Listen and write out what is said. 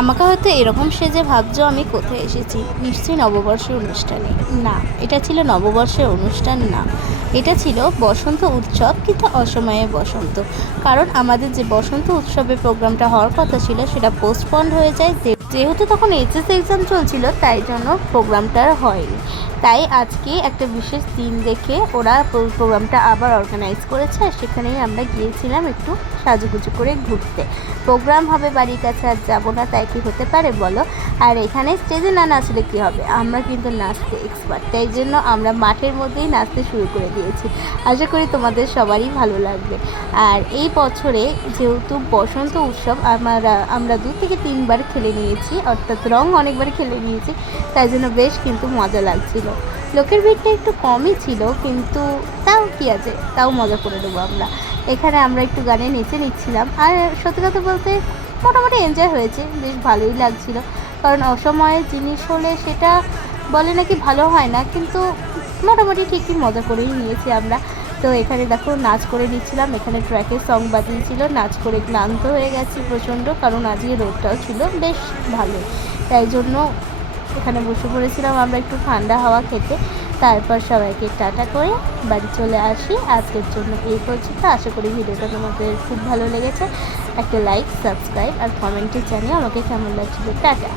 আমাকে হয়তো এরকম সেজে ভাবছো আমি কোথায় এসেছি, নিশ্চয়ই নববর্ষের অনুষ্ঠানে। না, এটা ছিল নববর্ষের অনুষ্ঠান না, এটা ছিল বসন্ত উৎসব, কিন্তু অসময়ে বসন্ত। কারণ আমাদের যে বসন্ত উৎসবের প্রোগ্রামটা হওয়ার কথা ছিল সেটা পোস্টপন্ড হয়ে যায়, যেহেতু তখন এইচএস এক্সাম চলছিল, তাই জন্য প্রোগ্রামটা আর হয়নি। তাই আজকে একটা বিশেষ দিন দেখে ওরা প্রোগ্রামটা আবার অর্গানাইজ করেছে, আর সেখানেই আমরা গিয়েছিলাম একটু সাজুগুজু করে ঘুরতে। প্রোগ্রাম হবে বাড়ির কাছে, আর যাবো না তাই কি হতে পারে বলো? আর এখানে স্টেজে না নাচলে কী হবে, আমরা কিন্তু নাচতে এক্সপার্ট, তাই জন্য আমরা মাঠের মধ্যেই নাচতে শুরু করে দিয়েছি। আশা করি তোমাদের সবারই ভালো লাগবে। আর এই বছরে যেহেতু বসন্ত উৎসব, আমরা 2 থেকে 3 বার খেলে নিয়েছি, অর্থাৎ রং অনেকবার খেলে নিয়েছি, তাই জন্য বেশ কিন্তু মজা লাগছিল। লোকের ভিড়টা একটু কমই ছিল, কিন্তু তাও কী আছে, তাও মজা করে নেবো আমরা। এখানে আমরা একটু গানে নেচে নিচ্ছিলাম, আর সত্যি কথা বলতে মোটামুটি এনজয় হয়েছে, বেশ ভালোই লাগছিল। কারণ অসময়ের জিনিস হলে সেটা বলে নাকি ভালো হয় না, কিন্তু মোটামুটি ঠিকই মজা করেই নিয়েছি আমরা। তো এখানে দেখো নাচ করে নিচ্ছিলাম, এখানে ট্র্যাকের সং বাজিয়েছিল, নাচ করে ক্লান্ত হয়ে গেছি প্রচণ্ড, কারণ আজকে রোদটাও ছিল বেশ ভালোই, তাই জন্য এখানে বসে পড়েছিলাম আমরা একটু ঠান্ডা হাওয়া খেতে। তারপর সবাইকে টাটা করে বাড়ি চলে আসি। আজকের জন্য এই পর্যন্ত। আশা করি ভিডিওটা তোমাদের খুব ভালো লেগেছে। একটা লাইক, সাবস্ক্রাইব আর কমেন্টে জানিয়ে আমাকে কেমন লাগছিল। টাটা।